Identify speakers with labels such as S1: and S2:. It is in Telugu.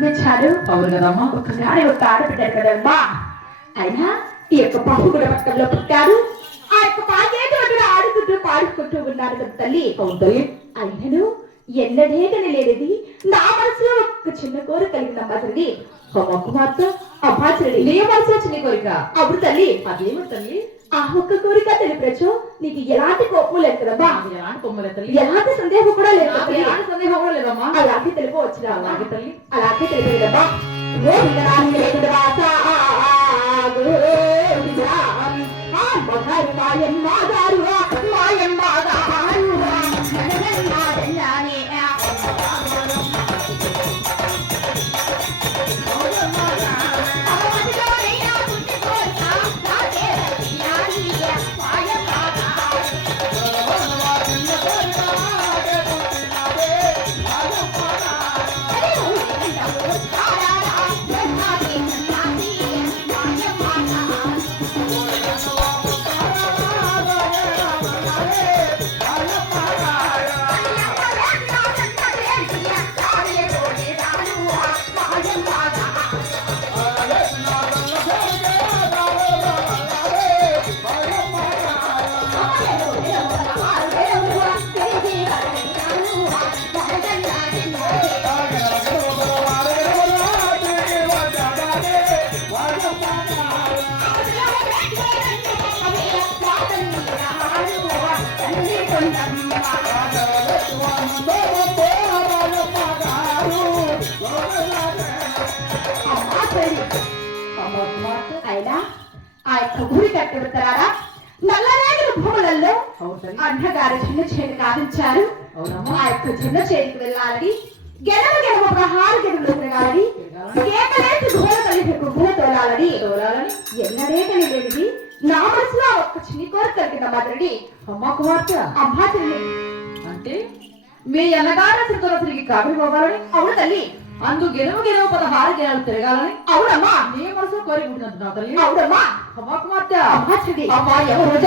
S1: మెచ్చారు
S2: అవును కదమ్మా
S1: ఒకసారి ఒక ఆడబిడ్డారు కదమ్మా అయినా ఈ యొక్క పప్పుగుడ పట్టంలో పుట్టారు. ఆ యొక్క పాకేట ఒడ్డున ఆడుకుంటూ పాడుకుంటూ ఉన్నారు కదా తల్లి.
S2: అవును తల్లి.
S1: అయినను ఎన్నడేగని లేనిది నా మనసులో ఒక చిన్న కోరిక కలిగిందమ్మా తల్లి.
S2: అమ్మ కుమార్తె
S1: అమ్మాచుడి
S2: నీ మనసులో చిన్న కోరిక.
S1: అవును తల్లి.
S2: అదేమి తల్లి.
S1: ఆ ఒక్క కోరిక తెలిపచ్చు నీకు ఎలాంటి కోపం లేదు కదమ్మా.
S2: ఎలాంటి కొమ్మలే తల్లి.
S1: ఎలాంటి సందేహం కూడా లేదు
S2: నాకు
S1: తల్లి.
S2: ఎలాంటి సందేహం కూడా లేదమ్మా.
S1: అలాగే తెలిపవచ్చు
S2: అలాగే తల్లి.
S1: అలాగే తెలిపేదమ్మా మగారు మాయమ్మ గారు, మాయమ్మ గారు, అయినా ఆ యొక్క గుడి కట్టబెడతారా నల్లరేగల భూములలో
S2: అవును? తల్లి
S1: అన్నగారు చిన్న చేతి కావించారు ఆ యొక్క చిన్న చేతికి వెళ్ళాలని. గెలవ గెలవ హారు గెలుగులు తిరగాలని. లేనిది నా మనసులో ఒక్క చిన్ని కోరిక కలిగిన మాత్రని
S2: అమ్మ కుమార్తె
S1: అమ్మా తల్లి
S2: అంటే? మీ అన్నగారు తిరుగుతున్న తిరిగి కావిడి పోవాలని?
S1: అవును తల్లి.
S2: అందు గెలువు గెలువు పదహారు గెలలు తిరగాలని?
S1: అవునమ్మా.
S2: నీ మనసు కోరి పుట్టినందున తల్లి?
S1: అవునమ్మా.
S2: అమ్మ కుమార్తె
S1: అమ్మా తల్లి
S2: అమ్మ ఎవరు